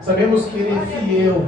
Sabemos que Ele é fiel,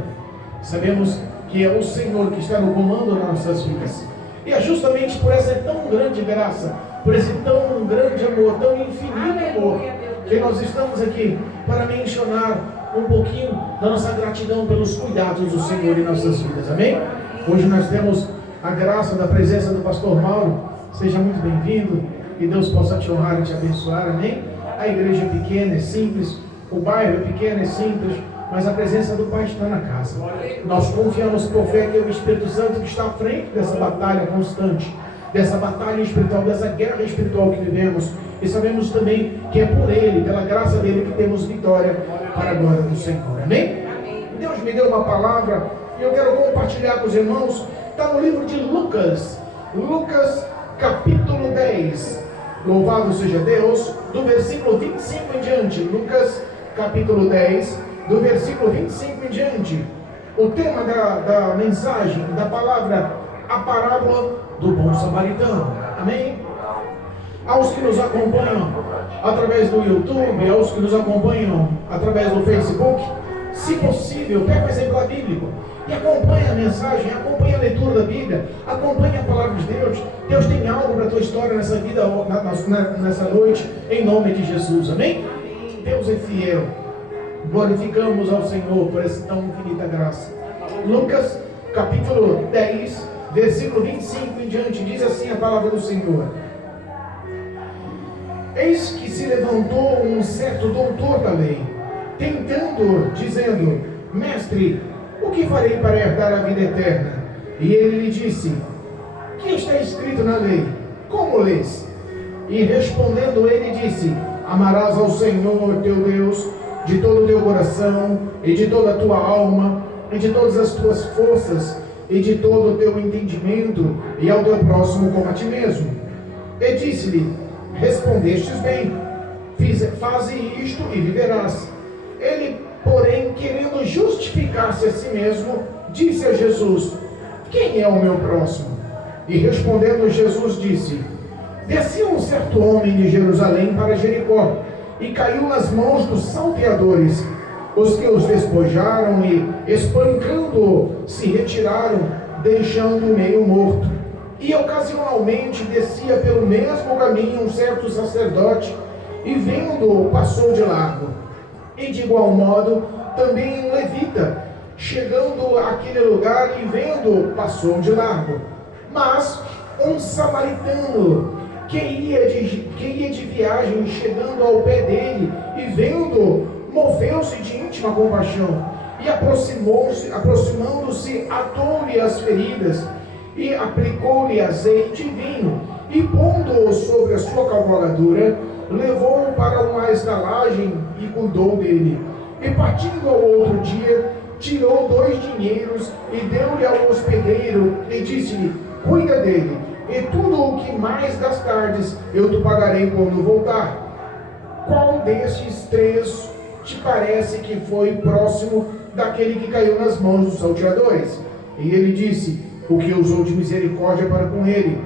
sabemos que é o Senhor que está no comando das nossas vidas. E é justamente por essa tão grande graça, por esse tão grande amor, tão infinito amor, que nós estamos aqui para mencionar um pouquinho da nossa gratidão pelos cuidados do Senhor em nossas vidas, amém? Hoje nós temos a graça da presença do pastor Mauro. Seja muito bem-vindo, que Deus possa te honrar e te abençoar, amém? A igreja é pequena, é simples, o bairro é pequeno, é simples, mas a presença do Pai está na casa. Nós confiamos por fé que é o Espírito Santo que está à frente dessa batalha constante, dessa batalha espiritual, dessa guerra espiritual que vivemos. E sabemos também que é por Ele, pela graça dEle, que temos vitória para a glória do Senhor. Amém? Deus me deu uma palavra e eu quero compartilhar com os irmãos. Está no livro de Lucas, Lucas capítulo 10. Louvado seja Deus, do versículo 25 em diante. Lucas capítulo 10, do versículo 25 em diante. O tema da mensagem, da palavra, a parábola do bom samaritano. Amém? Aos que nos acompanham através do YouTube, aos que nos acompanham através do Facebook, se possível, pega o exemplar bíblico e acompanhe a mensagem, acompanhe a leitura da Bíblia, acompanhe a palavra de Deus. Deus tem algo para a tua história nessa vida, nessa noite, em nome de Jesus, amém? Deus é fiel. Glorificamos ao Senhor por essa tão infinita graça. Lucas capítulo 10, versículo 25 em diante, diz assim a palavra do Senhor: Eis que se levantou um certo doutor da lei, tentando, dizendo: Mestre, o que farei para herdar a vida eterna? E ele lhe disse: Que está escrito na lei? Como lês? E respondendo ele disse: Amarás ao Senhor teu Deus de todo o teu coração, e de toda a tua alma, e de todas as tuas forças, e de todo o teu entendimento, e ao teu próximo como a ti mesmo. E disse-lhe: Respondestes bem, faze isto e viverás. Ele, porém, querendo justificar-se a si mesmo, disse a Jesus: Quem é o meu próximo? E respondendo Jesus disse: Descia um certo homem de Jerusalém para Jericó, e caiu nas mãos dos salteadores, os que os despojaram e, espancando-o, se retiraram, deixando-o meio morto. E ocasionalmente descia pelo mesmo caminho um certo sacerdote, e vendo-o, passou de largo. E de igual modo, também um levita, chegando àquele lugar e vendo-o, passou de largo. Mas um samaritano, que ia de viagem, chegando ao pé dele e vendo-o, moveu-se de íntima compaixão, e aproximando-se, atou-lhe as feridas, e aplicou-lhe azeite e vinho, e pondo-o sobre a sua cavalgadura, levou-o para uma estalagem e cuidou dele. E partindo ao outro dia, tirou 2 dinheiros e deu-lhe ao hospedeiro, e disse-lhe: Cuida dele, e tudo o que mais gastardes eu te pagarei quando voltar. Qual destes 3 te parece que foi próximo daquele que caiu nas mãos dos salteadores? E ele disse: O que usou de misericórdia para com ele.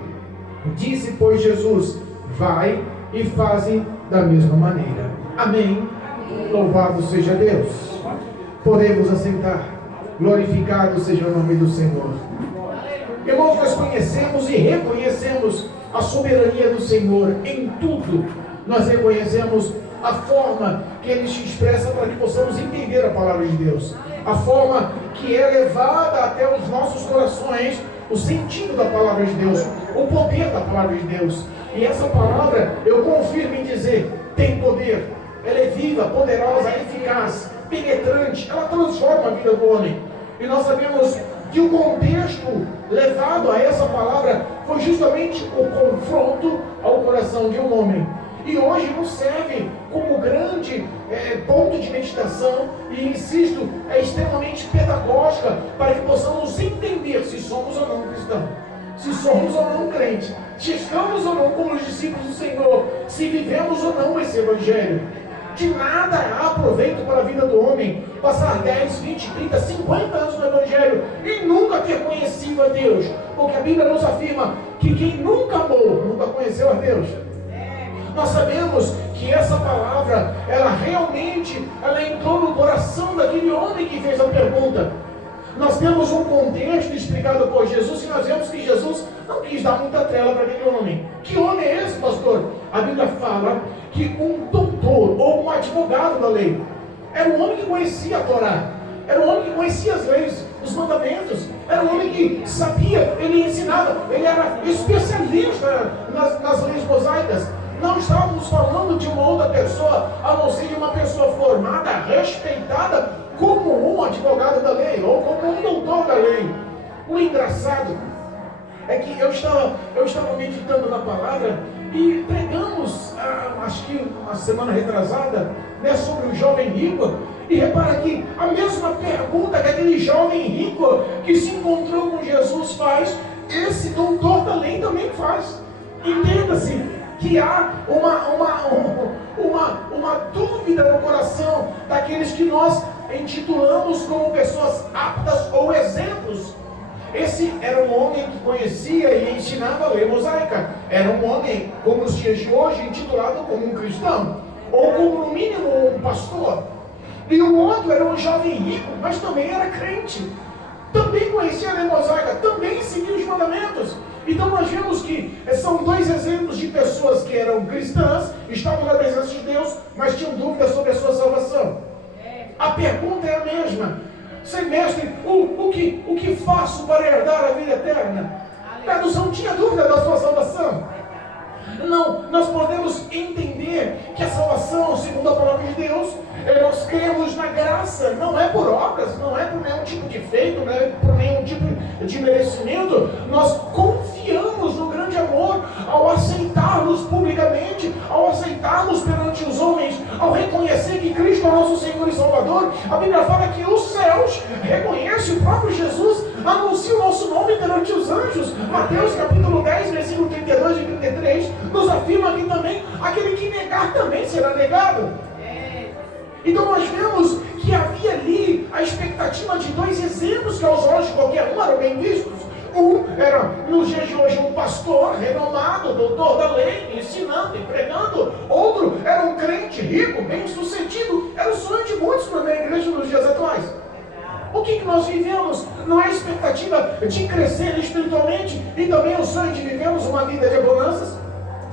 Disse, pois, Jesus: Vai e faze da mesma maneira. Amém. Louvado seja Deus. Podemos assentar. Glorificado seja o nome do Senhor. Irmãos, nós conhecemos e reconhecemos a soberania do Senhor em tudo. Nós reconhecemos a forma que Ele se expressa para que possamos entender a palavra de Deus. A forma que é levada até os nossos corações, o sentido da palavra de Deus, o poder da palavra de Deus. E essa palavra, eu confirmo em dizer, tem poder. Ela é viva, poderosa, eficaz, penetrante. Ela transforma a vida do homem. E nós sabemos que o contexto levado a essa palavra foi justamente o confronto ao coração de um homem. E hoje nos serve como grande ponto de meditação e, insisto, é extremamente pedagógica para que possamos entender se somos ou não cristãos, se somos ou não crentes, se estamos ou não como os discípulos do Senhor, se vivemos ou não esse Evangelho. De nada há proveito para a vida do homem passar 10, 20, 30, 50 anos no Evangelho e nunca ter conhecido a Deus, porque a Bíblia nos afirma que quem nunca amou, nunca conheceu a Deus. Nós sabemos que essa palavra, ela realmente mente, ela entrou no coração daquele homem que fez a pergunta. Nós temos um contexto explicado por Jesus e nós vemos que Jesus não quis dar muita trela para aquele homem. Que homem é esse, pastor? A Bíblia fala que um doutor ou um advogado da lei era um homem que conhecia a Torá, era um homem que conhecia as leis, os mandamentos, era um homem que sabia, ele ensinava, ele era especialista nas leis mosaicas. Não estávamos falando de uma outra pessoa, a não ser de uma pessoa formada, respeitada, como um advogado da lei, ou como um doutor da lei. O engraçado é que eu estava meditando na palavra e pregamos, acho que uma semana retrasada, né, sobre o jovem rico. E repara que a mesma pergunta que aquele jovem rico que se encontrou com Jesus faz, esse doutor da lei também faz. Entenda-se que há uma dúvida no coração daqueles que nós intitulamos como pessoas aptas ou exemplos. Esse era um homem que conhecia e ensinava a lei mosaica. Era um homem, como nos dias de hoje, intitulado como um cristão, ou como no mínimo um pastor. E o outro era um jovem rico, mas também era crente. Também conhecia a lei mosaica, também seguia os mandamentos. Então nós vemos que são dois exemplos de pessoas que eram cristãs, estavam na presença de Deus, mas tinham dúvidas sobre a sua salvação. A pergunta é a mesma. Sei, mestre, o que faço para herdar a vida eterna? Pedro não tinha dúvida da sua salvação. Não, nós podemos entender que a salvação, segundo a palavra de Deus, nós cremos na graça, não é por obras, não é por nenhum tipo de feito, não é por nenhum tipo de merecimento. Nós confiamos no grande amor ao aceitarmos publicamente, ao aceitarmos perante os homens, ao reconhecer que Cristo é nosso Senhor e Salvador. A Bíblia fala que os céus reconhecem o próprio Jesus, anuncia o nosso nome perante os anjos. Mateus capítulo 10, versículo 32 e 33, nos afirma que também aquele que negar também será negado. Então nós vemos que havia ali a expectativa de dois exemplos que aos olhos de qualquer um eram bem vistos. Um era, nos dias de hoje, um pastor renomado, doutor da lei, ensinando e pregando. Outro era um crente rico, bem sucedido. Era o sonho de muitos para a igreja nos dias atuais. O que nós vivemos? Não é a expectativa de crescer espiritualmente e também o sonho de vivermos uma vida de bonanças,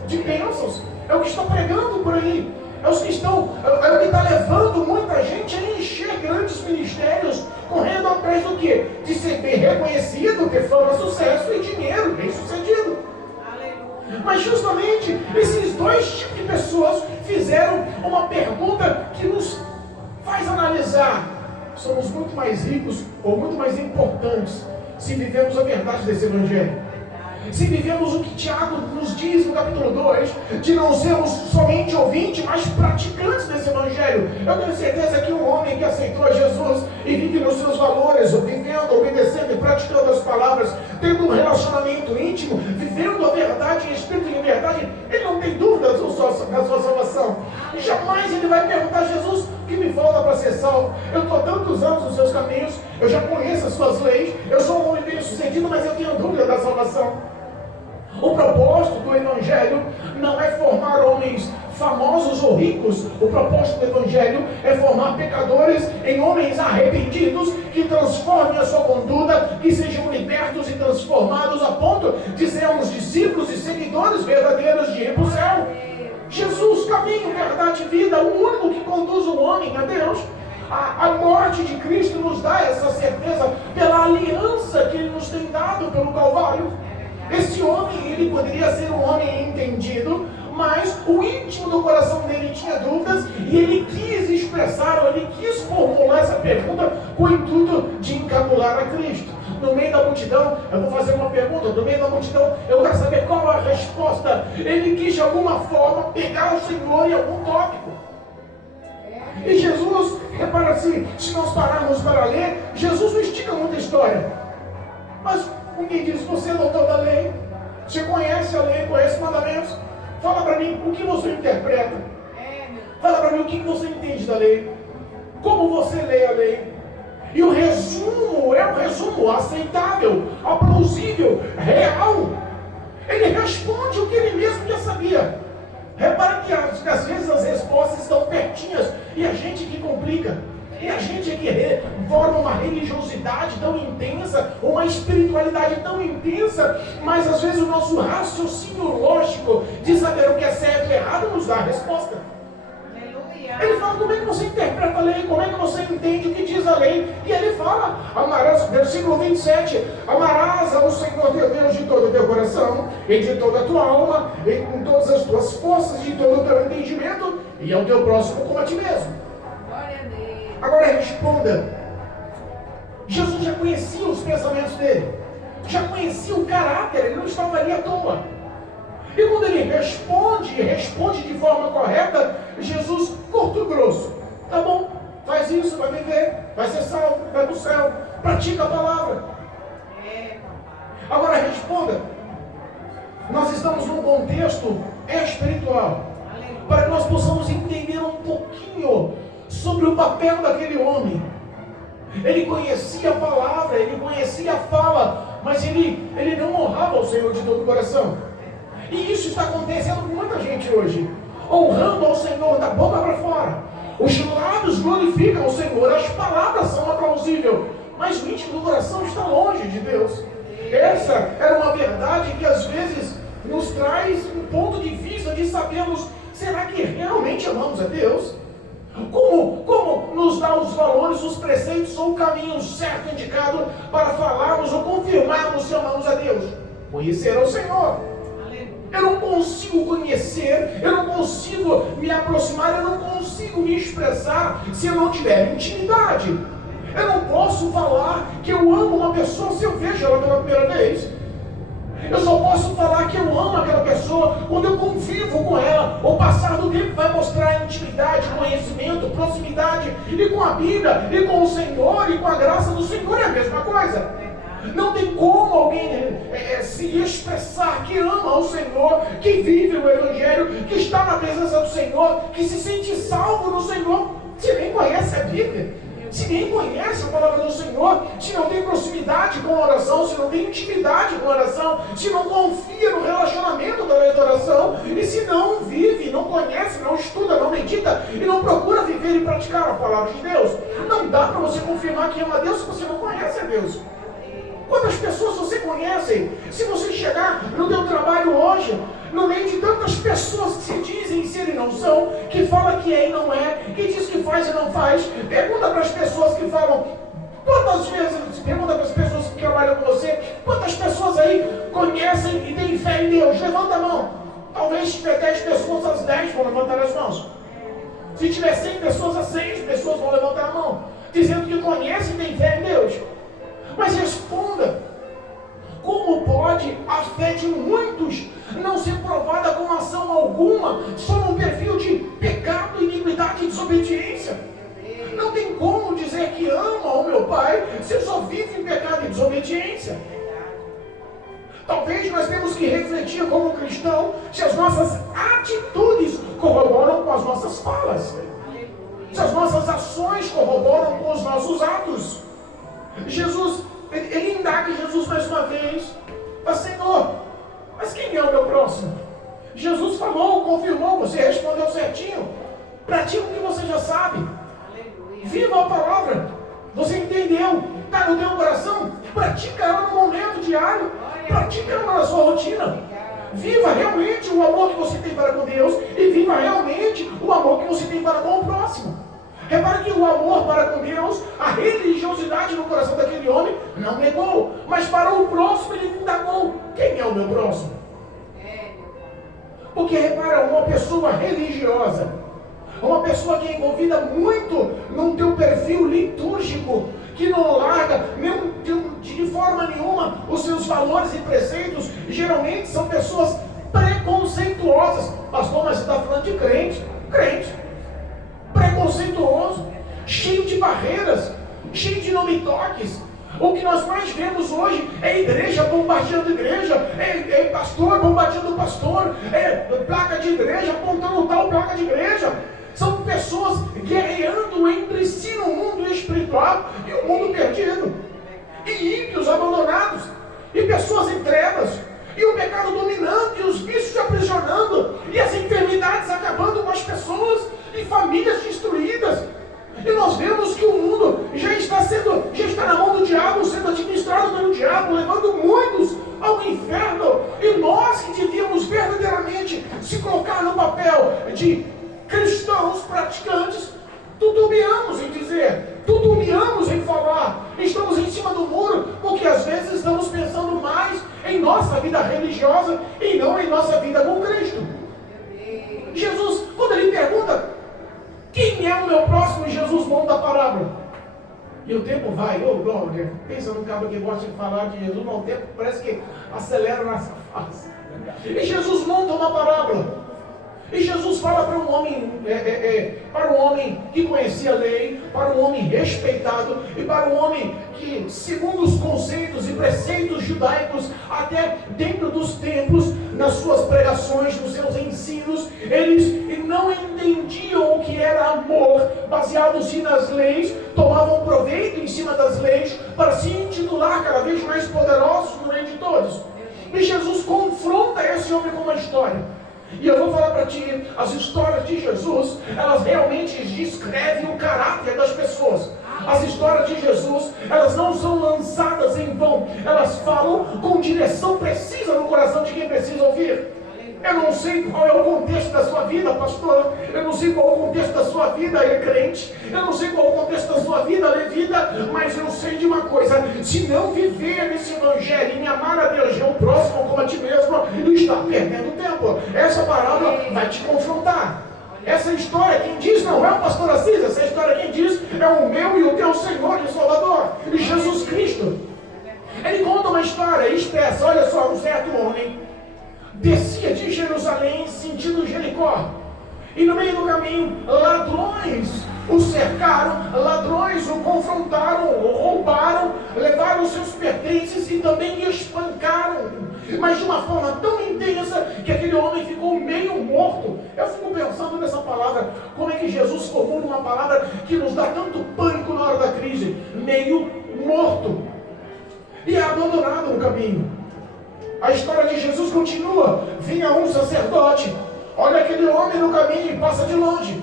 de bênçãos. É o que está pregando por aí. É o que está levando muita gente a encher grandes ministérios, correndo atrás do quê? De ser bem reconhecido, ter fama, sucesso e dinheiro, bem sucedido. Mas justamente esses dois tipos de pessoas fizeram uma pergunta que nos faz analisar. Somos muito mais ricos ou muito mais importantes se vivemos a verdade desse evangelho. Se vivemos o que Tiago nos diz no capítulo 2, de não sermos somente ouvintes, mas praticantes desse evangelho. Eu tenho certeza que um homem que aceitou a Jesus e vive nos seus valores, vivendo, obedecendo e praticando as palavras, tendo um relacionamento íntimo, vivendo a verdade em espírito e em verdade, ele não tem dúvidas da sua salvação. E jamais ele vai perguntar a Jesus: o que me falta para ser salvo? Eu estou há tantos anos nos seus caminhos, eu já conheço as suas leis, eu sou um homem bem sucedido, mas eu tenho dúvida da salvação. O propósito do Evangelho não é formar homens famosos ou ricos. O propósito do Evangelho é formar pecadores em homens arrependidos que transformem a sua conduta, que sejam libertos e transformados a ponto de sermos discípulos e seguidores verdadeiros de ir para o céu. Jesus, caminho, verdade e vida, o único que conduz o homem a Deus. A morte de Cristo nos dá essa certeza pela aliança que Ele nos tem dado pelo Calvário. Esse homem, ele poderia ser um homem entendido, mas o íntimo do coração dele tinha dúvidas e ele quis expressar, ou ele quis formular essa pergunta com o intuito de encabular a Cristo. No meio da multidão, eu vou fazer uma pergunta, no meio da multidão, eu quero saber qual a resposta. Ele quis de alguma forma pegar o Senhor em algum tópico. E Jesus, repara assim, se nós pararmos para ler, Jesus não estica muita história. Mas alguém diz: você é doutor da lei, você conhece a lei, conhece os mandamentos, fala para mim o que você interpreta, fala para mim o que você entende da lei, como você lê a lei. E o resumo é um resumo aceitável, plausível, real. Ele responde o que ele mesmo já sabia. Repara que às vezes as respostas estão pertinhas e a gente que complica. E a gente que forma uma religiosidade tão intensa, uma espiritualidade tão intensa, mas às vezes o nosso raciocínio lógico de saber o que é certo e errado nos dá a resposta. Ele fala, como é que você interpreta a lei? Como é que você entende o que diz a lei? E ele fala, amarás, versículo 27, amarás ao Senhor teu Deus de todo o teu coração, e de toda a tua alma, e com todas as tuas forças, de todo o teu entendimento, e ao teu próximo como a ti mesmo. Agora responda. Jesus já conhecia os pensamentos dele, já conhecia o caráter, ele não estava ali à toa. E quando ele responde de forma correta, Jesus, curto e grosso, tá bom, faz isso, vai viver, vai ser salvo, vai para o céu, pratica a palavra. Agora responda. Nós estamos num contexto espiritual, para que nós possamos entender um pouquinho sobre o papel daquele homem. Ele conhecia a palavra, ele conhecia a fala, mas ele não honrava o Senhor de todo o coração. E isso está acontecendo com muita gente hoje, honrando ao Senhor da boca para fora. Os lábios glorificam o Senhor, as palavras são aplausíveis, mas o íntimo do coração está longe de Deus. Essa era uma verdade que às vezes nos traz um ponto de vista de sabermos, será que realmente amamos a Deus? Como nos dá os valores, os preceitos ou o caminho certo indicado para falarmos ou confirmarmos se amamos a Deus? Conhecer ao Senhor. Eu não consigo conhecer, eu não consigo me aproximar, eu não consigo me expressar se eu não tiver intimidade. Eu não posso falar que eu amo uma pessoa se eu vejo ela pela primeira vez. Eu só posso falar que eu amo aquela pessoa quando eu convivo com ela. O passar do tempo vai mostrar intimidade, conhecimento, proximidade. E com a Bíblia, e com o Senhor, e com a graça do Senhor é a mesma coisa. Não tem como alguém se expressar que ama o Senhor, que vive o Evangelho, que está na presença do Senhor, que se sente salvo no Senhor, se nem conhece a Bíblia, se nem conhece a palavra do Senhor, se não tem proximidade com a oração, se não tem intimidade com a oração, se não confia no relacionamento da oração, e se não vive, não conhece, não estuda, não medita, e não procura viver e praticar a palavra de Deus. Não dá para você confirmar que ama a Deus se você não conhece a Deus. Quantas pessoas você conhece? Se você chegar no teu trabalho hoje, no meio de tantas pessoas que se dizem ser e não são, que fala que é e não é, que diz que faz e não faz, pergunta para as pessoas que falam, quantas vezes, pergunta para as pessoas que trabalham com você, quantas pessoas aí conhecem e têm fé em Deus? Levanta a mão. Talvez se tiver 10 pessoas, as 10 vão levantar as mãos. Se tiver 100 pessoas, as 100 pessoas vão levantar a mão, dizendo que conhecem e têm fé em Deus. Mas responda, como pode a fé de muitos não ser provada com ação alguma, só num perfil de pecado, iniquidade e desobediência? Não tem como dizer que ama o meu Pai se eu só vivo em pecado e desobediência. Talvez nós temos que refletir como cristão se as nossas atitudes corroboram com as nossas falas, se as nossas ações corroboram com os nossos atos. Jesus, ele indaga Jesus mais uma vez, mas Senhor, mas quem é o meu próximo? Jesus falou, confirmou, você respondeu certinho, pratica o que você já sabe, viva a palavra, você entendeu, está no teu coração, pratica ela no momento diário, pratica ela na sua rotina, viva realmente o amor que você tem para com Deus e viva realmente o amor que você tem para com o próximo. Repare que o amor para com Deus, a religiosidade no coração daquele homem não negou, mas para o próximo ele indagou, quem é o meu próximo? Porque repara, uma pessoa religiosa, uma pessoa que é envolvida muito no teu perfil litúrgico, que não larga de forma nenhuma os seus valores e preceitos, geralmente são pessoas preconceituosas. Pastor, mas você está falando de crente, preconceituoso, cheio de barreiras, cheio de nome-toques. O que nós mais vemos hoje é igreja bombardeando igreja, é pastor bombardeando pastor, é placa de igreja apontando tal placa de igreja. São pessoas guerreando entre si no mundo espiritual e o mundo perdido, e ímpios abandonados, e pessoas em trevas, e o pecado dominando, e os vícios aprisionando, e as enfermidades diabo, levando muitos ao inferno. E nós que devíamos verdadeiramente se colocar no papel de cristãos praticantes, tutubiamos em dizer, tutubiamos em falar, estamos em cima do muro, porque às vezes estamos pensando mais em nossa vida religiosa e não em nossa vida com Cristo. Jesus, quando ele pergunta, quem é o meu próximo, Jesus monta a parábola. E o tempo vai, glória, pensa num cara que gosta de falar de Jesus, mas o tempo parece que acelera nessa fase. E Jesus monta uma parábola. E Jesus fala para um homem que conhecia a lei, para um homem respeitado e para um homem que, segundo os conceitos e preceitos judaicos, até dentro dos templos, nas suas pregações, nos seus ensinos, eles não entendiam o que era amor, baseados-se nas leis, tomavam proveito em cima das leis para se intitular cada vez mais poderosos no meio de todos. E Jesus confronta esse homem com uma história. E eu vou falar para ti, as histórias de Jesus, elas realmente descrevem o caráter das pessoas. As histórias de Jesus, elas não são lançadas em vão, elas falam com direção precisa no coração de quem precisa ouvir. Eu não sei qual é o contexto da sua vida, pastor. Eu não sei qual é o contexto da sua vida, crente. Eu não sei qual é o contexto da sua vida, levita. Mas eu sei de uma coisa: se não viver nesse evangelho e amar a Deus e ao próximo como a ti mesmo, está perdendo tempo. Essa parábola vai te confrontar. Essa história, quem diz não é o pastor Assis. Essa história, quem diz é o meu e o teu Senhor e Salvador, Jesus Cristo. Ele conta uma história expressa. Olha só, um certo homem descia de Jerusalém sentido Jericó, e no meio do caminho ladrões o cercaram, ladrões o confrontaram, o roubaram, levaram os seus pertences e também espancaram, mas de uma forma tão intensa que aquele homem ficou meio morto. Eu fico pensando nessa palavra, como é que Jesus formula uma palavra que nos dá tanto pânico na hora da crise? Meio morto, e é abandonado no caminho. A história de Jesus continua. Vinha um sacerdote, olha aquele homem no caminho e passa de longe.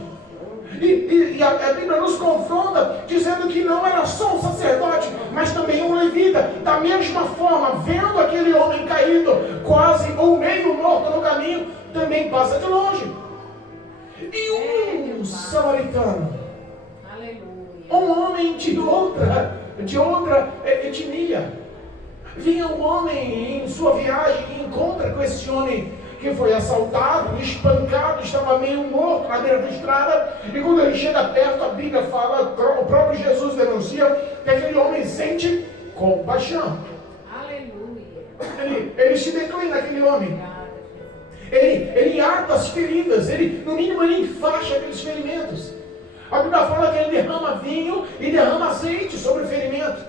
E a Bíblia nos confronta, dizendo que não era só um sacerdote, mas também um levita. Da mesma forma, vendo aquele homem caído, quase ou meio morto no caminho, também passa de longe. E um samaritano, um homem de outra etnia, vinha um homem em sua viagem e encontra com esse homem que foi assaltado, espancado, estava meio morto na beira da estrada. E quando ele chega perto, a Bíblia fala, o próprio Jesus denuncia que aquele homem sente compaixão. Aleluia. Ele se declina, aquele homem. Ele ata as feridas, no mínimo ele enfaixa aqueles ferimentos. A Bíblia fala que ele derrama vinho e derrama azeite sobre o ferimento.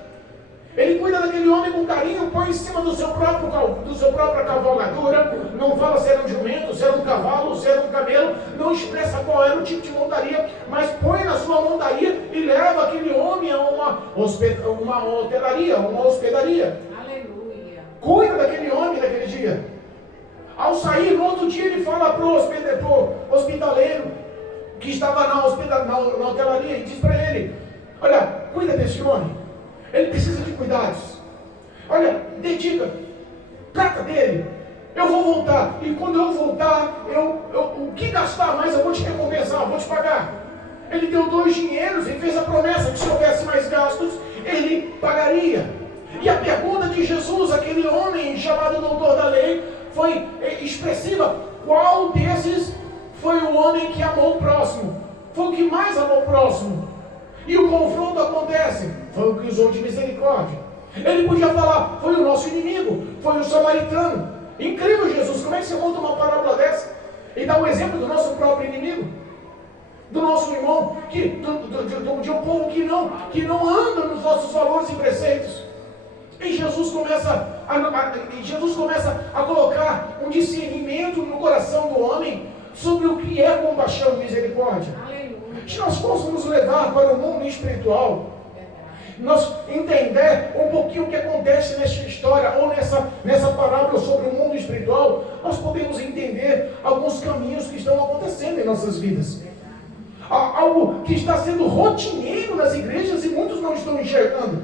Ele cuida daquele homem com carinho, põe em cima do seu própria cavalgadura. Não fala se era um jumento, se era um cavalo, se era um camelo. Não expressa qual era o tipo de montaria, mas põe na sua montaria e leva aquele homem a uma hotelaria, uma hospedaria. Aleluia. Cuida daquele homem naquele dia. Ao sair, no outro dia, ele fala para o hospitaleiro que estava na hotelaria e diz para ele: olha, cuida desse homem. Ele precisa de cuidados. Olha, dedica, trata dele. Eu vou voltar. E quando eu voltar, o que gastar mais eu vou te recompensar, eu vou te pagar. Ele deu 2 dinheiros e fez a promessa que se houvesse mais gastos, ele pagaria. E a pergunta de Jesus, aquele homem chamado doutor da lei, foi expressiva. Qual desses foi o homem que amou o próximo? Foi o que mais amou o próximo. E o confronto acontece. Foi o que usou de misericórdia. Ele podia falar, foi o nosso inimigo, foi o samaritano. Incrível, Jesus, como é que você monta uma parábola dessa e dá um exemplo do nosso próprio inimigo, do nosso irmão, de um povo que não anda nos nossos valores e preceitos. E Jesus começa a colocar um discernimento no coração do homem sobre o que é compaixão e misericórdia. Se nós fôssemos levar para o mundo espiritual, nós entender um pouquinho o que acontece nessa história ou nessa parábola sobre o mundo espiritual, nós podemos entender alguns caminhos que estão acontecendo em nossas vidas. Algo que está sendo rotineiro nas igrejas e muitos não estão enxergando.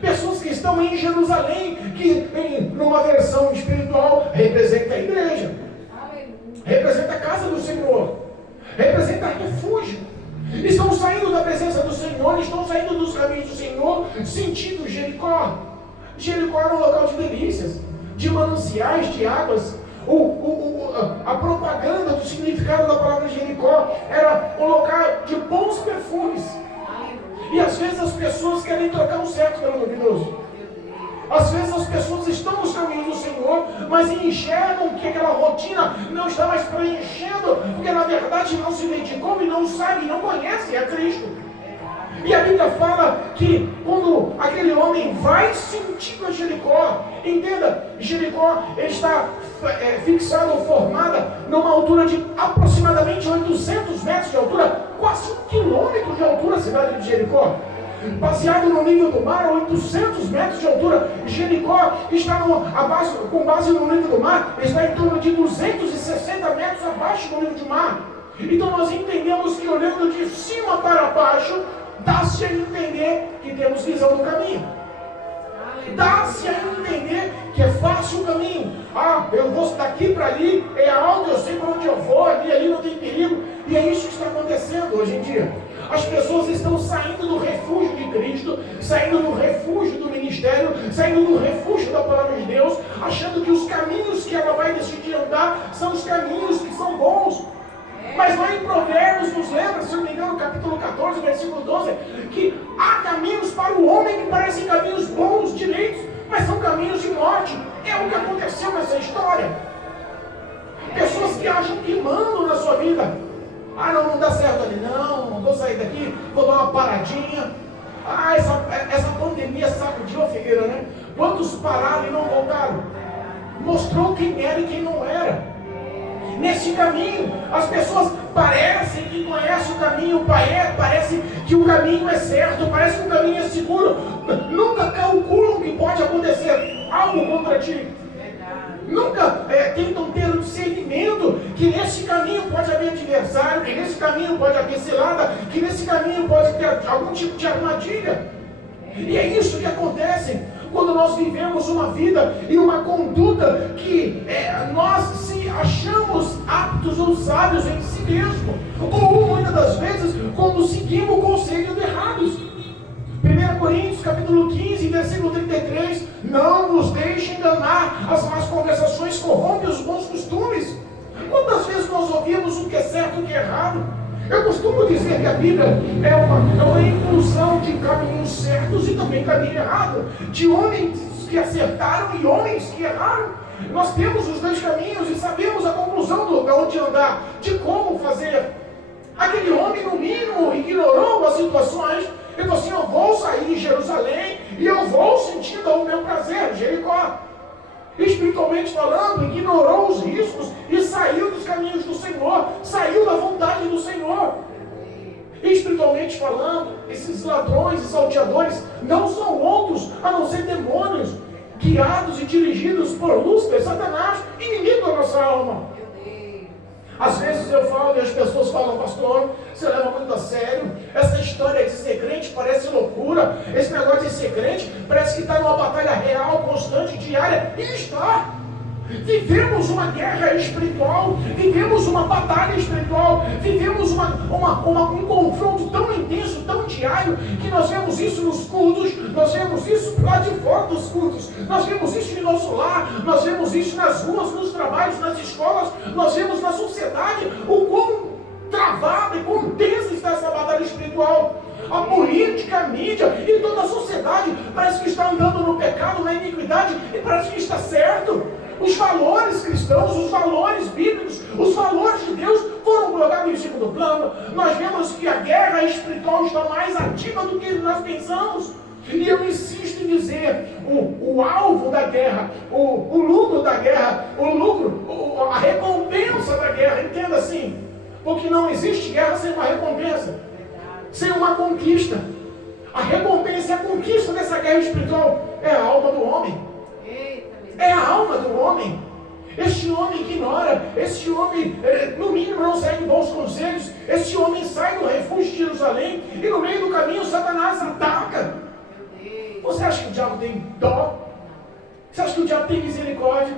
Pessoas que estão em Jerusalém, que numa versão espiritual representa a igreja, representa a casa do Senhor, representa refúgio. Estão saindo da presença do Senhor, estão saindo dos caminhos do Senhor, sentindo Jericó. Jericó era um local de delícias, de mananciais, de águas. A propaganda do significado da palavra Jericó era um local de bons perfumes. E às vezes as pessoas querem trocar um certo pelo duvidoso. Às vezes as pessoas estão nos caminhos do Senhor, mas enxergam que aquela rotina não está mais preenchendo, porque na verdade não se dedicou e não sabe, não conhece a Cristo. E a Bíblia fala que quando aquele homem vai sentindo a Jericó, entenda, Jericó está fixada ou formada numa altura de aproximadamente 800 metros de altura, quase 1 quilômetro de altura a cidade de Jericó. Baseado no nível do mar, a 800 metros de altura, Jericó está com base no nível do mar, está em torno de 260 metros abaixo do nível do mar. Então nós entendemos que olhando de cima para baixo, dá-se a entender que temos visão do caminho. Dá-se a entender que é fácil o caminho. Eu vou daqui para ali, é alto, eu sei para onde eu vou, ali não tem perigo. E é isso que está acontecendo hoje em dia. As pessoas estão saindo do refúgio de Cristo, saindo do refúgio do ministério, saindo do refúgio da palavra de Deus, achando que os caminhos que ela vai decidir andar são os caminhos que são bons. Mas lá em Provérbios nos lembra, se não me engano, capítulo 14, versículo 12, que há caminhos para o homem que parecem caminhos bons, direitos, mas são caminhos de morte. É o que aconteceu nessa história. Pessoas que acham que mandam na sua vida. Não dá certo ali, não vou sair daqui, vou dar uma paradinha. Essa pandemia sacudiu a figueira, né? Quantos pararam e não voltaram? Mostrou quem era e quem não era. Nesse caminho, as pessoas parecem que conhecem o caminho, parece que o caminho é certo, parece que o caminho é seguro. Nunca calculam que pode acontecer algo contra ti. Nunca tentam ter um discernimento que nesse caminho pode haver adversário, que nesse caminho pode haver cilada, que nesse caminho pode ter algum tipo de armadilha. E é isso que acontece quando nós vivemos uma vida e uma conduta que nós se achamos aptos ou sábios em si mesmo, ou muitas das vezes quando seguimos o conselho de errados. 1 Coríntios capítulo 15, versículo 33, não vos deixe enganar, as más conversações corrompem os bons costumes. Quantas vezes nós ouvimos o que é certo e o que é errado? Eu costumo dizer que a Bíblia é uma inclusão de caminhos certos e também caminho errado, de homens que acertaram e homens que erraram. Nós temos os dois caminhos e sabemos a conclusão de onde andar, de como fazer. Aquele homem, no mínimo, ignorou as situações. Ele falou assim, eu vou sair de Jerusalém e eu vou sentindo o meu prazer, Jericó. Espiritualmente falando, ignorou os riscos e saiu dos caminhos do Senhor, saiu da vontade do Senhor. Espiritualmente falando, esses ladrões e salteadores não são outros a não ser demônios, guiados e dirigidos por Lúcifer, Satanás, inimigo da nossa alma. Às vezes eu falo e as pessoas falam, pastor, você leva muito a sério, essa história de ser crente parece loucura, esse negócio de ser crente parece que está numa batalha real, constante, diária, e está. Vivemos uma guerra espiritual, vivemos uma batalha espiritual, vivemos um confronto tão intenso, tão diário, que nós vemos isso nos cultos, nós vemos isso lá de fora dos cultos, nós vemos isso em nosso lar, nós vemos isso nas ruas, nos trabalhos, nas escolas, nós vemos na sociedade o quão travada e quão tensa está essa batalha espiritual. A política, a mídia e toda a sociedade parece que está andando no pecado, na iniquidade, e parece que está certo. Os valores cristãos, os valores bíblicos, os valores de Deus foram colocados em segundo plano. Nós vemos que a guerra espiritual está mais ativa do que nós pensamos. E eu insisto em dizer, o alvo da guerra, o lucro da guerra, a recompensa da guerra, entenda assim, porque não existe guerra sem uma recompensa, sem uma conquista. A recompensa e a conquista dessa guerra espiritual é a alma do homem. É a alma do homem. Este homem ignora, este homem, no mínimo, não segue bons conselhos. Este homem sai do refúgio de Jerusalém e no meio do caminho Satanás ataca. Você acha que o diabo tem dó? Você acha que o diabo tem misericórdia?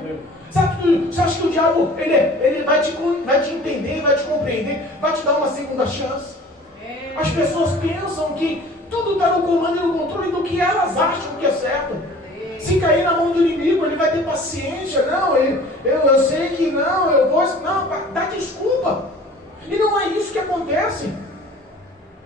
Você acha que o diabo ele vai te entender, vai te compreender, vai te dar uma segunda chance? As pessoas pensam que tudo está no comando e no controle do que elas acham que é certo. Se cair na mão do inimigo, ele vai ter paciência. Não, eu sei que não, eu vou... Não, dá desculpa. E não é isso que acontece.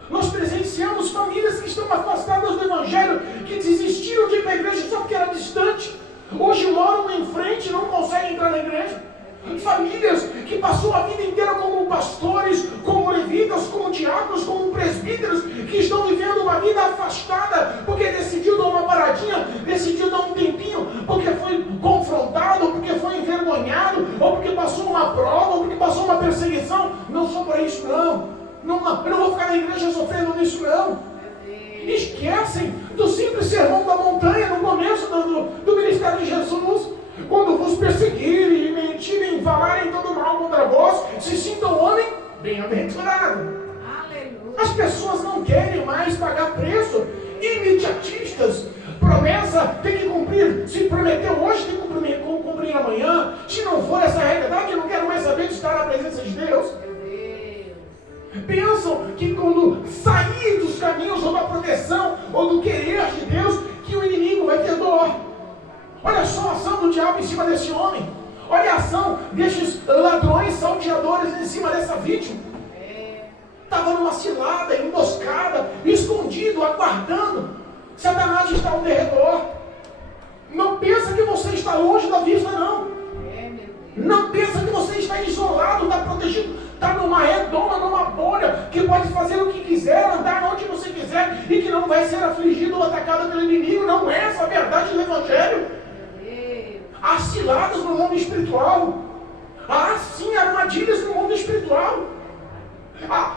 Nós presenciamos famílias que estão afastadas do Evangelho, que desistiram de ir para a igreja só porque era distante. Hoje moram em frente e não conseguem entrar na igreja. Famílias que passou a vida inteira como pastores, como levitas, como diáconos, como presbíteros, que estão vivendo uma vida afastada, porque decidiu dar uma paradinha, decidiu dar um tempinho, porque foi confrontado, ou porque foi envergonhado, ou porque passou uma prova, ou porque passou uma perseguição. Não sou para isso não. Eu não vou ficar na igreja sofrendo nisso não. Esquecem do simples sermão da montanha no começo do ministério de Jesus. Quando vos perseguirem e mentirem e falarem todo mal contra vós, se sintam homem bem-aventurado. As pessoas não querem mais pagar preço. Imediatistas. Promessa tem que cumprir. Se prometeu hoje, tem que cumprir amanhã. Se não for essa realidade, eu não quero mais saber de estar na presença de Deus. Pensam que quando sair dos caminhos ou da proteção ou do querer de Deus, que o inimigo vai ter dor. Olha só a ação do diabo em cima desse homem. Olha a ação destes ladrões, salteadores em cima dessa vítima. Estava numa cilada, emboscada, escondido, aguardando. Satanás está ao derredor. Não pensa que você está longe da vista, não. Não pensa que você está isolado, está protegido, está numa redoma, numa bolha, que pode fazer o que quiser, andar onde você quiser, e que não vai ser afligido ou atacado pelo inimigo. Não é essa a verdade do Evangelho. Há ciladas no mundo espiritual. Há sim armadilhas no mundo espiritual.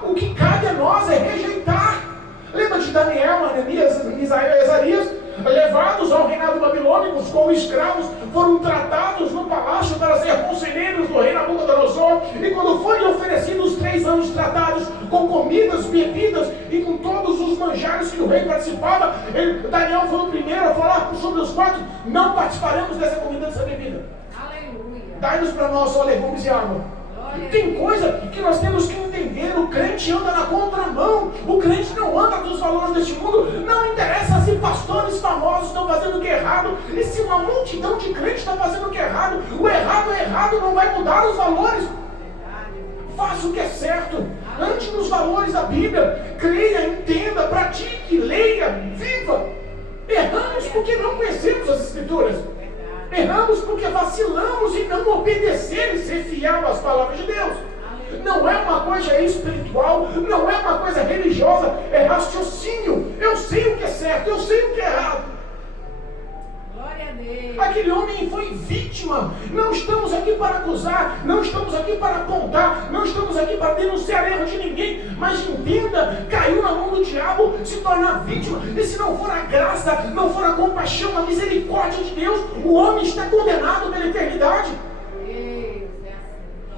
O que cabe a nós é rejeitar. Lembra de Daniel, Ananias, Misael e Azarias, levados ao reinado babilônico como escravos, foram tratados no palácio para ser conselheiros do rei Nabucodonosor, e quando forem oferecidos 3 anos tratados com comidas, bebidas e com todos os manjares que o rei participava, Daniel foi o primeiro a falar sobre os 4: não participaremos dessa comida, dessa bebida. Aleluia. Dai-nos para nós só legumes e água. Tem coisa que nós temos que entender. O crente anda na contramão. O crente não anda dos valores deste mundo. Não interessa se pastores famosos estão fazendo o que é errado, e se uma multidão de crentes está fazendo o que é errado. O errado é errado, não vai mudar os valores. Faça o que é certo. Ande nos valores da Bíblia. Creia, entenda, pratique, leia, viva. Erramos porque não conhecemos as Escrituras. Erramos porque vacilamos em não obedecer e ser fiel às palavras de Deus. Não é uma coisa espiritual, não é uma coisa religiosa, é raciocínio. Eu sei o que é certo, eu sei o que é errado. Glória a Deus. Aquele homem foi vítima. Não estamos aqui para acusar, não estamos aqui para apontar, não estamos aqui para denunciar erro de ninguém, mas entenda, caiu na mão do diabo, se torna vítima, e se não for a graça, não for a compaixão, a misericórdia de Deus, o homem está condenado pela eternidade.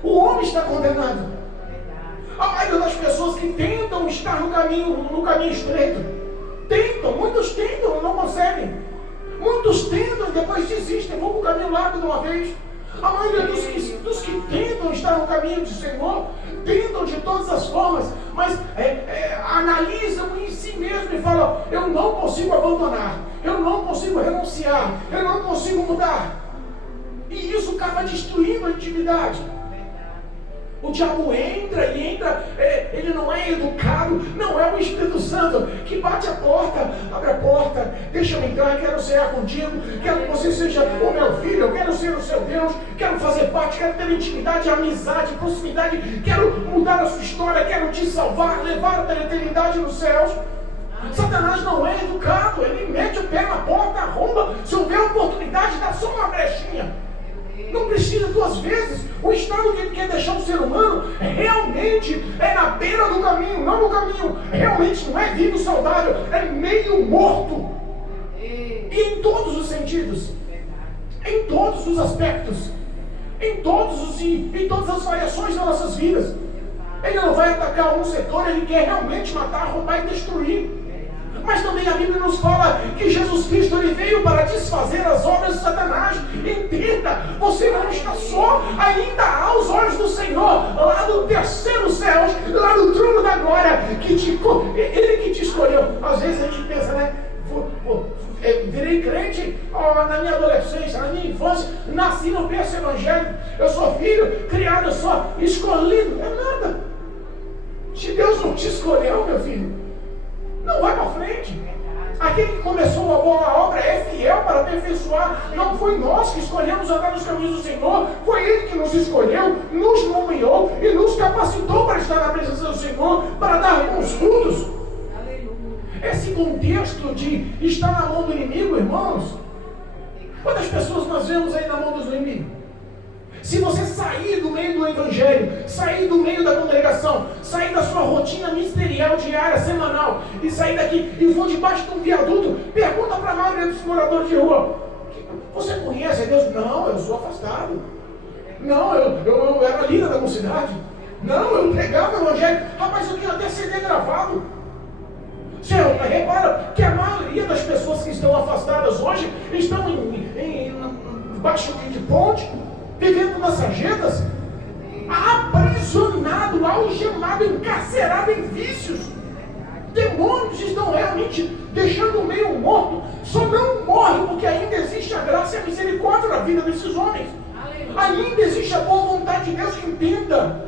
O homem está condenado. A maioria das pessoas que tentam estar no caminho estreito, muitos tentam, não conseguem. Muitos tentam e depois desistem, vão para o caminho largo de uma vez. A maioria dos que tentam estar no caminho do Senhor, tentam de todas as formas, mas analisam em si mesmo e falam: eu não consigo abandonar, eu não consigo renunciar, eu não consigo mudar. E isso acaba destruindo a intimidade. O diabo entra, ele não é educado, não é o Espírito Santo que bate a porta, abre a porta, deixa eu entrar, quero cear contigo, quero que você seja o meu filho, eu quero ser o seu Deus, quero fazer parte, quero ter intimidade, amizade, proximidade, quero mudar a sua história, quero te salvar, levar pela eternidade nos céus. Satanás não é educado, ele mete o pé na porta, arromba, se houver oportunidade, dá só uma brechinha. Não precisa 2 vezes. O estado que ele quer deixar o ser humano realmente é na beira do caminho, não no caminho. Realmente não é vivo, saudável, é meio morto. E em todos os sentidos, em todos os aspectos, em todas as variações das nossas vidas. Ele não vai atacar um setor, ele quer realmente matar, roubar e destruir. Mas também a Bíblia nos fala que Jesus Cristo ele veio para desfazer as obras de Satanás. Entenda, você não está só, ainda aos olhos do Senhor, lá no terceiro céu, lá no trono da glória, Ele que te escolheu. Às vezes a gente pensa, né? Virei crente na minha adolescência, na minha infância, nasci no berço evangélico, eu sou filho, criado, eu sou escolhido. É nada. Se Deus não te escolheu, meu filho, não vai para frente. Aquele que começou a boa obra é fiel para aperfeiçoar. Não foi nós que escolhemos andar nos caminhos do Senhor, foi Ele que nos escolheu, nos nomeou e nos capacitou para estar na presença do Senhor, para dar bons frutos. Esse contexto de estar na mão do inimigo, irmãos, quantas pessoas nós vemos aí na mão do inimigo? Se você sair do meio do evangelho, sair do meio da congregação, sair da sua rotina ministerial diária, semanal, e sair daqui e for debaixo de um viaduto, pergunta para a maioria dos moradores de rua: você conhece a Deus? Não, eu sou afastado. Não, eu era líder da mocidade. Não, eu pregava o evangelho. Rapaz, eu tinha até CD gravado. Você repara que a maioria das pessoas que estão afastadas hoje estão debaixo de ponte, vivendo nas sarjetas, aprisionado, algemado, encarcerado em vícios. Demônios estão realmente deixando o meio morto. Só não morre porque ainda existe a graça e a misericórdia na vida desses homens. Ainda existe a boa vontade de Deus que entenda.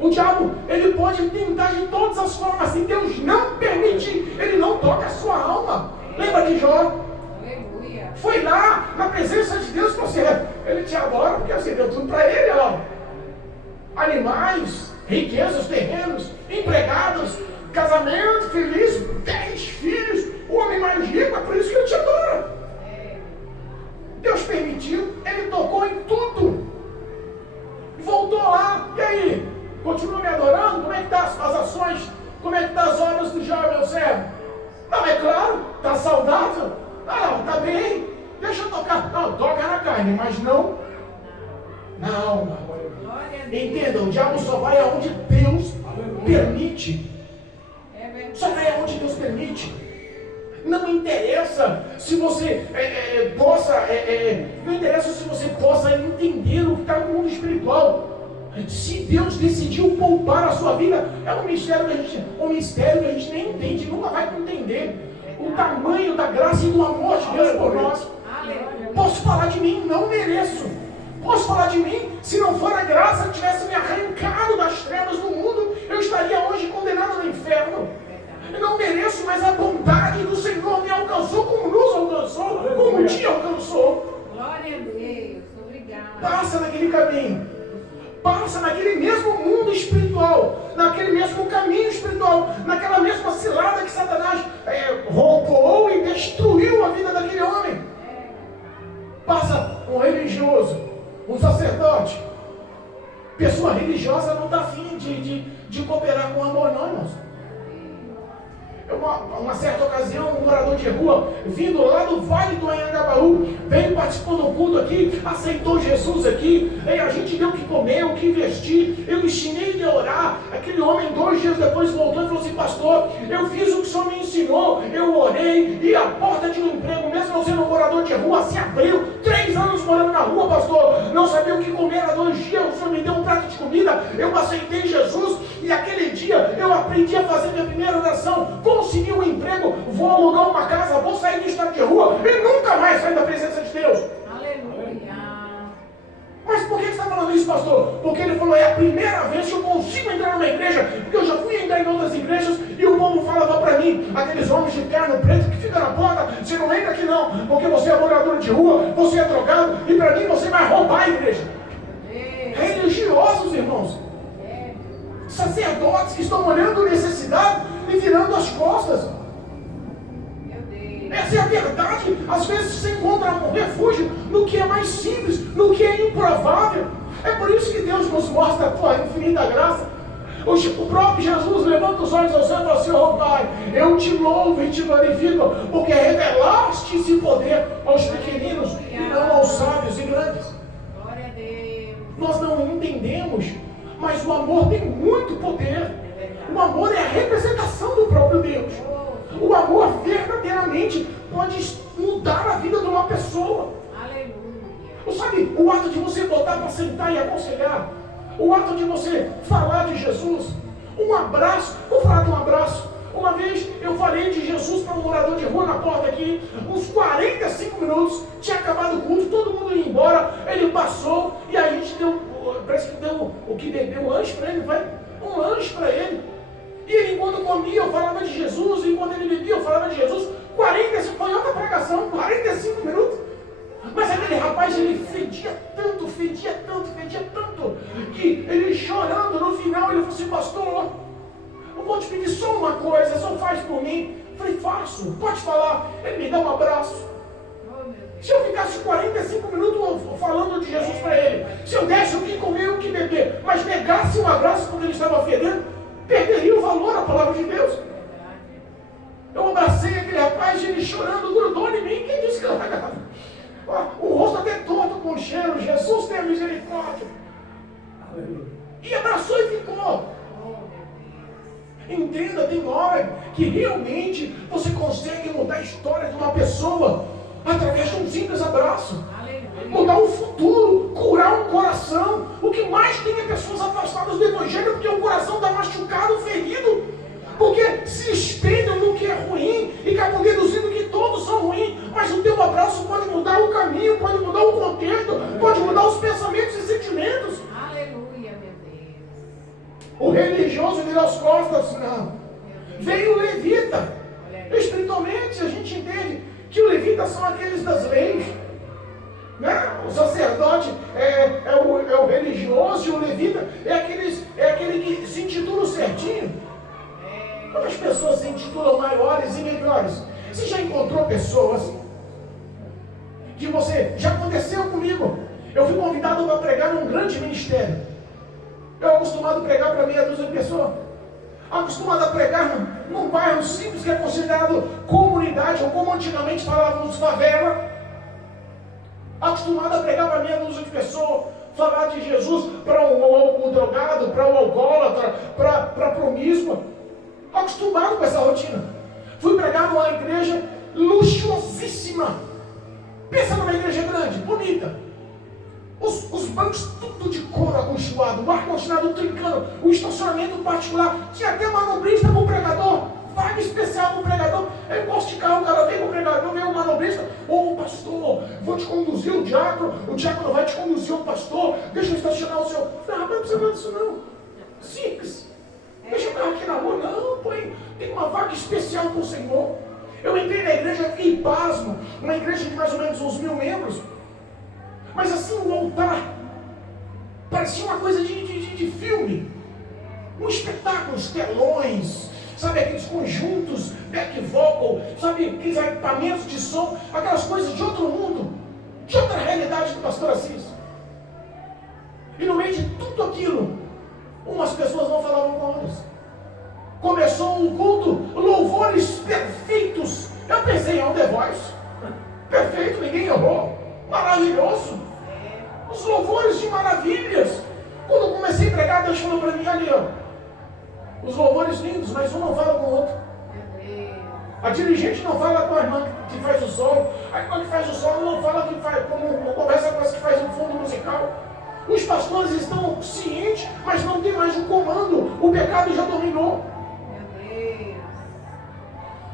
O diabo, ele pode tentar de todas as formas. Se Deus não permitir, ele não toca a sua alma. Lembra de Jó? Foi lá, na presença de Deus, ele te adora porque você deu tudo para ele, ó. Animais, riquezas, terrenos, empregados, casamento feliz, 10 filhos, o homem mais rico, é por isso que ele te adora. Deus permitiu, ele tocou em tudo. Voltou lá, e aí? Continua me adorando? Como é que estão as ações? Como é que estão as obras do Jó, meu servo? Não, é claro, está saudável. Não, está bem, deixa eu tocar. Não, toca na carne, mas não na alma. Entenda, o diabo só vai aonde Deus permite. Só vai aonde Deus permite. Não interessa se você não interessa se você possa entender o que está no mundo espiritual. Se Deus decidiu poupar a sua vida, é um mistério que a gente nem entende, nunca vai entender. O tamanho da graça e do amor de Deus por nós. Posso falar de mim? Não mereço. Posso falar de mim? Se não for a graça que tivesse me arrancado das trevas do mundo, eu estaria hoje condenado no inferno. Eu não mereço, mas a bondade do Senhor me alcançou como nos alcançou, como te alcançou. Glória a Deus, obrigado. Passa naquele caminho. Passa naquele mesmo mundo espiritual, naquele mesmo caminho espiritual, naquela mesma cilada que Satanás roubou e destruiu a vida daquele homem. Passa um religioso, um sacerdote. Pessoa religiosa não está afim de cooperar com amor, não, irmãos. Uma certa ocasião, um morador de rua, vindo lá do Vale do Anhangabaú, veio participando do culto aqui, aceitou Jesus aqui, e a gente deu o que comer, o que vestir, eu ensinei ele a orar. Aquele homem 2 dias depois voltou e falou assim: pastor, eu fiz o que o senhor me ensinou, eu orei, e a porta de um emprego, mesmo eu sendo um morador de rua, se abriu. 3 anos morando na rua, pastor, não sabia o que comer, há 2 dias o senhor me deu um prato de comida, eu aceitei Jesus, e aquele dia eu aprendi a fazer minha primeira oração, consegui um emprego, vou alugar uma casa, vou sair do estado de rua e nunca mais sair da presença de Deus. Aleluia. Mas por que você está falando isso, pastor? Porque ele falou: é a primeira vez que eu consigo entrar numa igreja, porque eu já fui entrar em outras igrejas e o povo falava para mim, aqueles homens de terno preto que ficam na porta: você não entra aqui não, porque você é morador de rua, você é drogado e para mim você vai roubar a igreja. Religiosos, irmãos, sacerdotes que estão olhando necessidade e virando as costas. Essa é a verdade. Às vezes você encontra um refúgio no que é mais simples, no que é improvável. É por isso que Deus nos mostra a tua infinita graça. O próprio Jesus levanta os olhos ao céu e fala assim: oh Pai, eu te louvo e te glorifico, porque revelaste esse poder aos pequeninos e não aos sábios e grandes. Glória a Deus. Nós não entendemos, mas o amor tem muito poder. O amor é a representação do próprio Deus. O amor verdadeiramente pode mudar a vida de uma pessoa. Aleluia. Sabe, o ato de você botar para sentar e aconselhar, o ato de você falar de Jesus, um abraço, vou falar de um abraço. Uma vez eu falei de Jesus para um morador de rua na porta aqui, uns 45 minutos, tinha acabado o culto, todo mundo ia embora, ele passou e a gente deu, parece que deu o que deu um lanche para ele, um lanche para ele. E ele, enquanto comia, eu falava de Jesus, e enquanto ele bebia, eu falava de Jesus. 45, foi outra pregação, 45 minutos. Mas aquele rapaz, ele fedia tanto, que ele chorando, no final, ele falou assim: pastor, eu vou te pedir só uma coisa, só faz por mim. Eu falei: faço, pode falar. Ele me dá um abraço. Se eu ficasse 45 minutos falando de Jesus para ele, se eu desse o que comer e o que beber, mas negasse um abraço quando ele estava fedendo, perderia o valor da palavra de Deus. Eu abracei aquele rapaz, ele chorando, grudou em mim. Quem disse que eu largava? O rosto até torto com cheiro. Jesus tem misericórdia. E abraçou e ficou. Entenda, tem hora que realmente você consegue mudar a história de uma pessoa através de um simples abraço. Mudar o futuro, curar um coração. O que mais tem é pessoas afastadas do Evangelho porque o coração está machucado, ferido. Porque se estendem no que é ruim e acabam deduzindo que todos são ruins. Mas o teu abraço pode mudar o caminho, pode mudar o contexto, pode mudar os pensamentos e sentimentos. Aleluia, meu Deus. O religioso vira as costas, não. Veio o levita. Espiritualmente, a gente entende que o levita são aqueles das leis. Né? O sacerdote é o religioso, e o levita é aquele que se intitula certinho. Quantas pessoas se intitulam maiores e melhores? Você já encontrou pessoas que você... Já aconteceu comigo. Eu fui convidado para pregar num grande ministério. Eu acostumado a pregar para meia dúzia de pessoas. Acostumado a pregar num bairro simples que é considerado comunidade, ou como antigamente falávamos, favela. Acostumado a pregar para meia dúzia de pessoas, falar de Jesus para o drogado, para o alcoólatra, para promíscua. Acostumado com essa rotina. Fui pregar numa igreja luxuosíssima. Pensa numa igreja grande, bonita. Os bancos tudo de couro aconchegado, o ar-condicionado trincando, o estacionamento particular. Tinha até manobrista com o pregador, vaga especial com o pregador. Eu gosto de carro, o cara vem com o pregador, vem o manobrista. Ô pastor, vou te conduzir o diácono vai te conduzir o pastor, deixa eu estacionar o seu. Não, rapaz, não precisa nada disso não. Simples. Deixa eu estar aqui na rua, não, tem uma vaga especial com o Senhor. Eu entrei na igreja, fiquei pasmo, uma igreja de mais ou menos uns 1000 membros, mas assim, o altar parecia uma coisa de filme, um espetáculo, os telões, sabe, aqueles conjuntos, back vocal, sabe, aqueles equipamentos de som, aquelas coisas de outro mundo, de outra realidade do pastor Assis. E no meio de tudo aquilo, umas pessoas não falavam com outras. Começou um culto, louvores perfeitos. Eu pensei, é um The Voice. Perfeito, ninguém errou. Maravilhoso. Os louvores de maravilhas. Quando eu comecei a pregar, Deus falou para mim: ali, ó, os louvores lindos, mas um não fala com o outro. A dirigente não fala com a irmã que faz o solo. A irmã que faz o solo não fala que faz, como conversa com as que faz o fundo musical. Os pastores estão cientes, mas não tem mais o comando. O pecado já dominou. Meu Deus.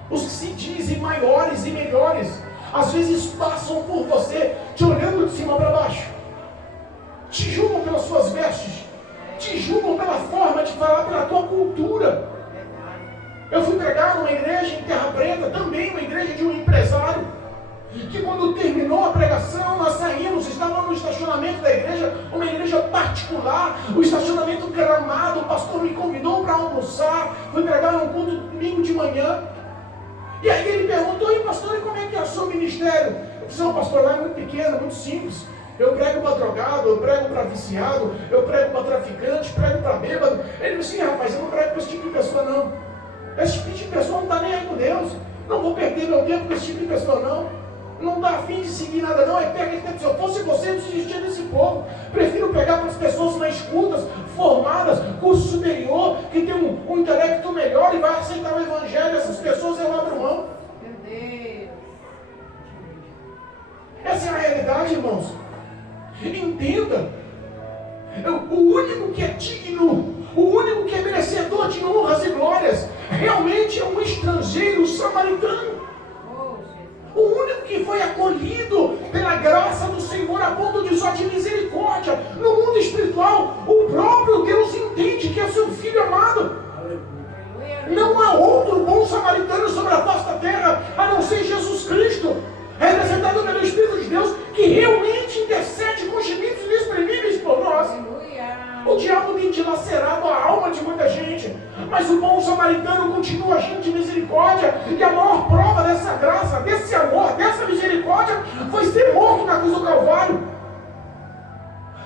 Os que se dizem maiores e melhores, às vezes passam por você, te olhando de cima para baixo. Te julgam pelas suas vestes. Te julgam pela forma de falar, pela tua cultura. Eu fui pregar numa igreja em Terra Preta, também uma igreja de um empresário, que quando terminou a pregação, nós saímos, estávamos no estacionamento da igreja, uma igreja particular, o estacionamento gramado, o pastor me convidou para almoçar, fui pregar num culto domingo de manhã, e aí ele perguntou: e pastor, e como é que é o seu ministério? Eu disse: não, pastor, lá é muito pequeno, muito simples, eu prego para drogado, eu prego para viciado, eu prego para traficante, prego para bêbado. Ele disse: sim, rapaz, eu não prego para esse tipo de pessoa não, esse tipo de pessoa não está nem aí com Deus, não vou perder meu tempo com esse tipo de pessoa não. não está afim de seguir nada não, se eu fosse você, eu desistia desse povo. Prefiro pegar para as pessoas mais cultas, formadas, curso superior, que tem um intelecto melhor e vai aceitar o evangelho. Essas pessoas eu abro mão. Meu Deus. Essa é a realidade, irmãos. Entenda. O único que é digno, o único que é merecedor de honras e glórias, realmente é um estrangeiro samaritano. O único que foi acolhido pela graça do Senhor a ponto de só de misericórdia. No mundo espiritual, o próprio Deus entende que é seu filho amado. Não há outro bom samaritano sobre a face da terra, a não ser Jesus Cristo, representado pelo Espírito de Deus, que realmente intercede com gemidos inexprimíveis por nós. O diabo tem dilacerado a alma de muita gente, mas o bom samaritano continua agindo de misericórdia, e a maior prova dessa graça, desse amor, dessa misericórdia, foi ser morto na cruz do Calvário.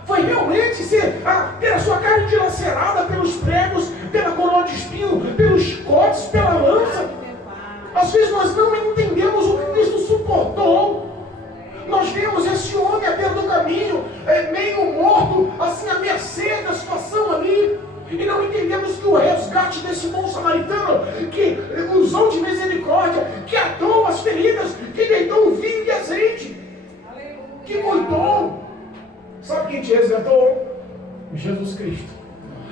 Foi realmente ter a sua carne dilacerada pelos pregos, pela coroa de espinho, pelos chicotes, pela lança. Às vezes nós não entendemos o que Cristo suportou. Nós vemos esse homem à beira do caminho, meio morto, assim, à mercê da situação ali. E não entendemos que o resgate desse bom samaritano, que usou de misericórdia, que atou as feridas, que deitou vinho e azeite, que cuidou. Sabe quem te resgatou? Jesus Cristo.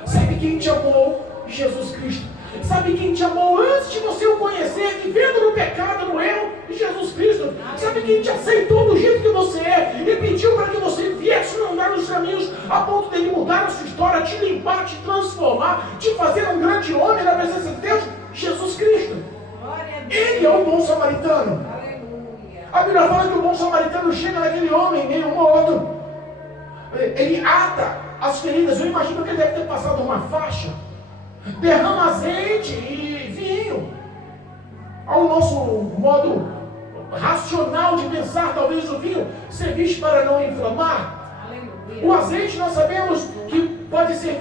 Sabe quem te amou? Jesus Cristo. Sabe quem te amou antes de você o conhecer, vivendo no pecado, no erro? Jesus Cristo. Sabe quem te aceitou do jeito que você é e pediu para que você viesse andar nos caminhos a ponto de ele mudar a sua história, te limpar, te transformar, te fazer um grande homem na presença de Deus? Jesus Cristo. Ele é o bom samaritano. A Bíblia fala que o bom samaritano chega naquele homem meio morto. Ele ata as feridas. Eu imagino que ele deve ter passado uma faixa, derrama azeite e vinho. Ao nosso modo racional de pensar, talvez o vinho servisse para não inflamar. O azeite nós sabemos que pode ser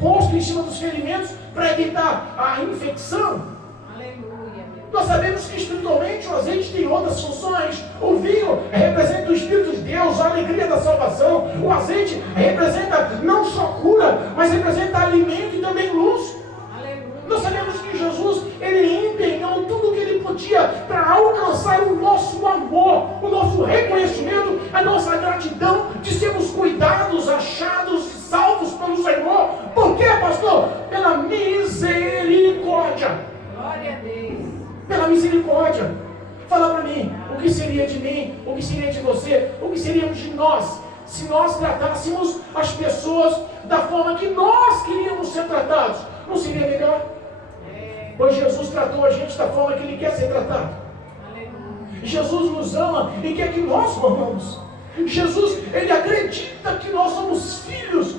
posto em cima dos ferimentos para evitar a infecção. Nós sabemos que espiritualmente o azeite tem outras funções. O vinho representa o Espírito de Deus, a alegria da salvação. O azeite representa não só cura, mas representa alimento e também luz. Nós sabemos que Jesus, ele empenhou tudo o que ele podia para alcançar o nosso amor, o nosso reconhecimento, a nossa gratidão de sermos cuidados, achados e salvos pelo Senhor. Por quê, pastor? Pela misericórdia. Glória a Deus. Pela misericórdia. Fala para mim, o que seria de mim, o que seria de você, o que seríamos de nós, se nós tratássemos as pessoas da forma que nós queríamos ser tratados? Não seria melhor? Pois Jesus tratou a gente da forma que Ele quer ser tratado. Jesus nos ama e quer que nós o amamos. Jesus, Ele acredita que nós somos filhos.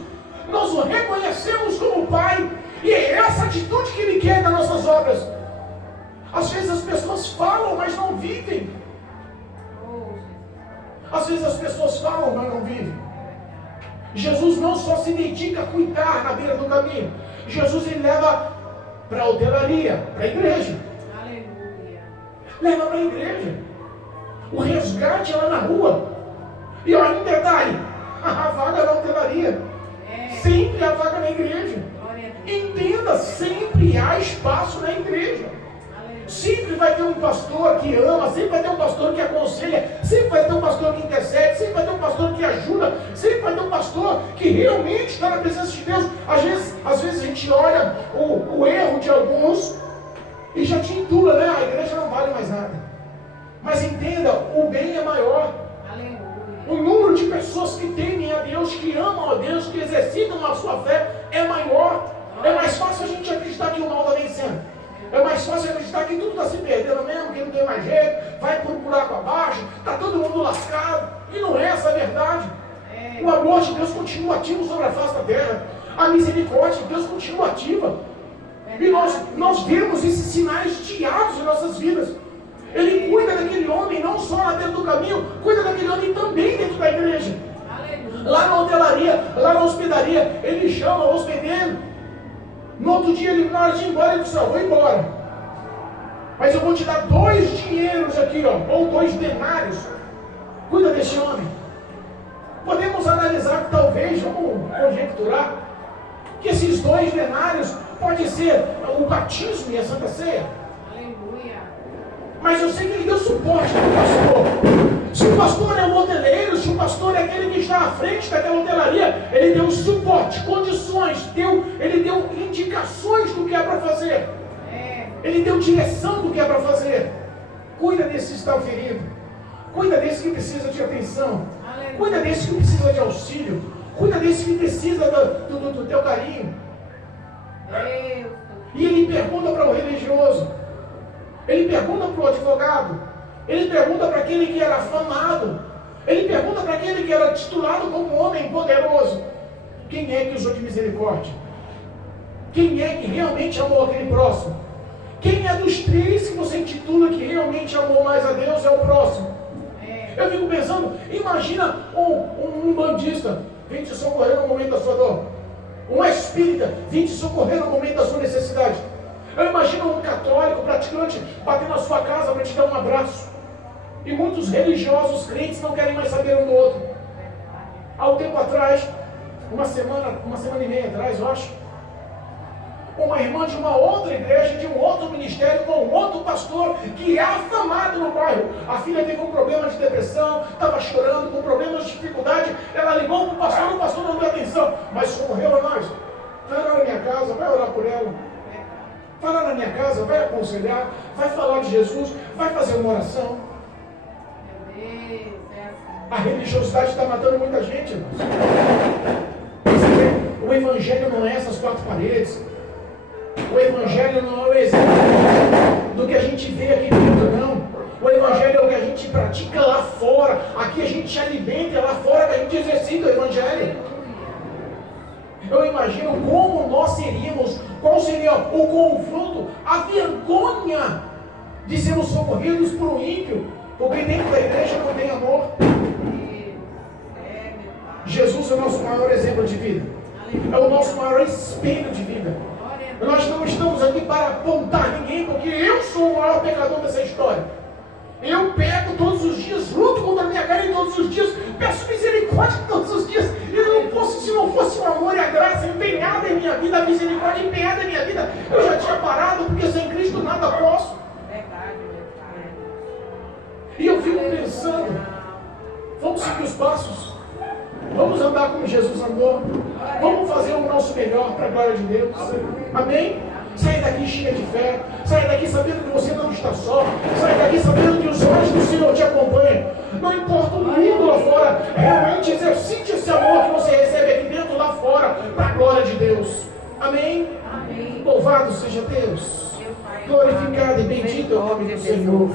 Nós o reconhecemos como Pai. E é essa atitude que Ele quer das nossas obras. Às vezes as pessoas falam, mas não vivem. Às vezes as pessoas falam, mas não vivem. Jesus não só se dedica a cuidar na beira do caminho. Jesus, Ele leva para a hotelaria, para a igreja. Aleluia. Leva para a igreja. O resgate é lá na rua. E olha, um detalhe, a vaga na hotelaria. Sempre há vaga na igreja. Entenda, sempre há espaço na igreja. Sempre vai ter um pastor que ama, sempre vai ter um pastor que aconselha, sempre vai ter um pastor que intercede, sempre vai ter um pastor que ajuda, sempre vai ter um pastor que realmente está na presença de Deus. Às vezes a gente olha o erro de alguns e já te entula, né? A igreja não vale mais nada. Mas entenda, o bem é maior. O número de pessoas que temem a Deus, que amam a Deus, que exercitam a sua fé é maior. É mais fácil a gente acreditar que o mal está vencendo. É mais fácil acreditar que tudo está se perdendo mesmo, que não tem mais jeito, vai por um buraco abaixo, está todo mundo lascado. E não é essa a verdade. O amor de Deus continua ativo sobre a face da terra. A misericórdia de Deus continua ativa. E nós vemos esses sinais diários em nossas vidas. Ele cuida daquele homem, não só lá dentro do caminho, cuida daquele homem também dentro da igreja. Lá na hotelaria, lá na hospedaria, ele chama o hospedeiro. No outro dia, na hora de ir embora, ele disse: vou embora, mas eu vou te dar 2 dinheiros aqui, ó, ou 2 denários. Cuida deste homem. Podemos analisar que talvez, vamos conjecturar, que esses 2 denários pode ser o batismo e a Santa Ceia. Aleluia. Mas eu sei que ele deu suporte para o pastor. Se o pastor é o hoteleiro, se o pastor é aquele que está à frente daquela hotelaria, ele deu suporte, condições, ele deu indicações do que é para fazer. Ele deu direção do que é para fazer. Cuida desse que está ferido. Cuida desse que precisa de atenção. Aleluia. Cuida desse que precisa de auxílio. Cuida desse que precisa do teu carinho. Deus. E ele pergunta para o religioso. Ele pergunta para o advogado. Ele pergunta para aquele que era afamado. Ele pergunta para aquele que era titulado como homem poderoso. Quem é que usou de misericórdia? Quem é que realmente amou aquele próximo? Quem é dos 3 que você intitula que realmente amou mais a Deus é o próximo? Eu fico pensando, imagina um bandista vem te socorrer no momento da sua dor. Um espírita vem te socorrer no momento da sua necessidade. Eu imagino um católico praticante bater na sua casa para te dar um abraço. E muitos religiosos crentes não querem mais saber um do outro. Há um tempo atrás, uma semana e meia atrás, eu acho, uma irmã de uma outra igreja, de um outro ministério, com um outro pastor, que é afamado no bairro. A filha teve um problema de depressão, estava chorando, com problemas de dificuldade. Ela ligou para o pastor não deu atenção, mas socorreu a nós. Vai lá na minha casa, vai orar por ela. Vai lá na minha casa, vai aconselhar, vai falar de Jesus, vai fazer uma oração. A religiosidade está matando muita gente, irmãos. O evangelho não é essas 4 paredes. O evangelho não é o exemplo do que a gente vê aqui dentro, não. O evangelho é o que a gente pratica lá fora. Aqui a gente se alimenta, é lá fora que a gente exercita o evangelho. Eu imagino como nós seríamos, qual seria o confronto, a vergonha de sermos socorridos por um ímpio, porque dentro da igreja não tem amor. Jesus é o nosso maior exemplo de vida. É o nosso maior espelho de vida. Nós não estamos aqui para apontar ninguém, porque eu sou o maior pecador dessa história. Eu pego todos os dias, luto contra a minha carne todos os dias, peço misericórdia todos os dias. E não posso, se não fosse o amor e a graça empenhada em minha vida, a misericórdia empenhada em minha vida, eu já tinha parado, porque sem Cristo nada posso. E eu fico pensando, vamos seguir os passos. Vamos andar como Jesus andou. Vamos fazer o nosso melhor para a glória de Deus. Amém? Sai daqui cheia de fé. Sai daqui sabendo que você não está só. Sai daqui sabendo que os olhos do Senhor te acompanham. Não importa o mundo lá fora. Realmente exercite esse amor que você recebe aqui dentro, lá fora, para a glória de Deus. Amém? Amém. Louvado seja Deus. Glorificado e bendito é o nome do Senhor.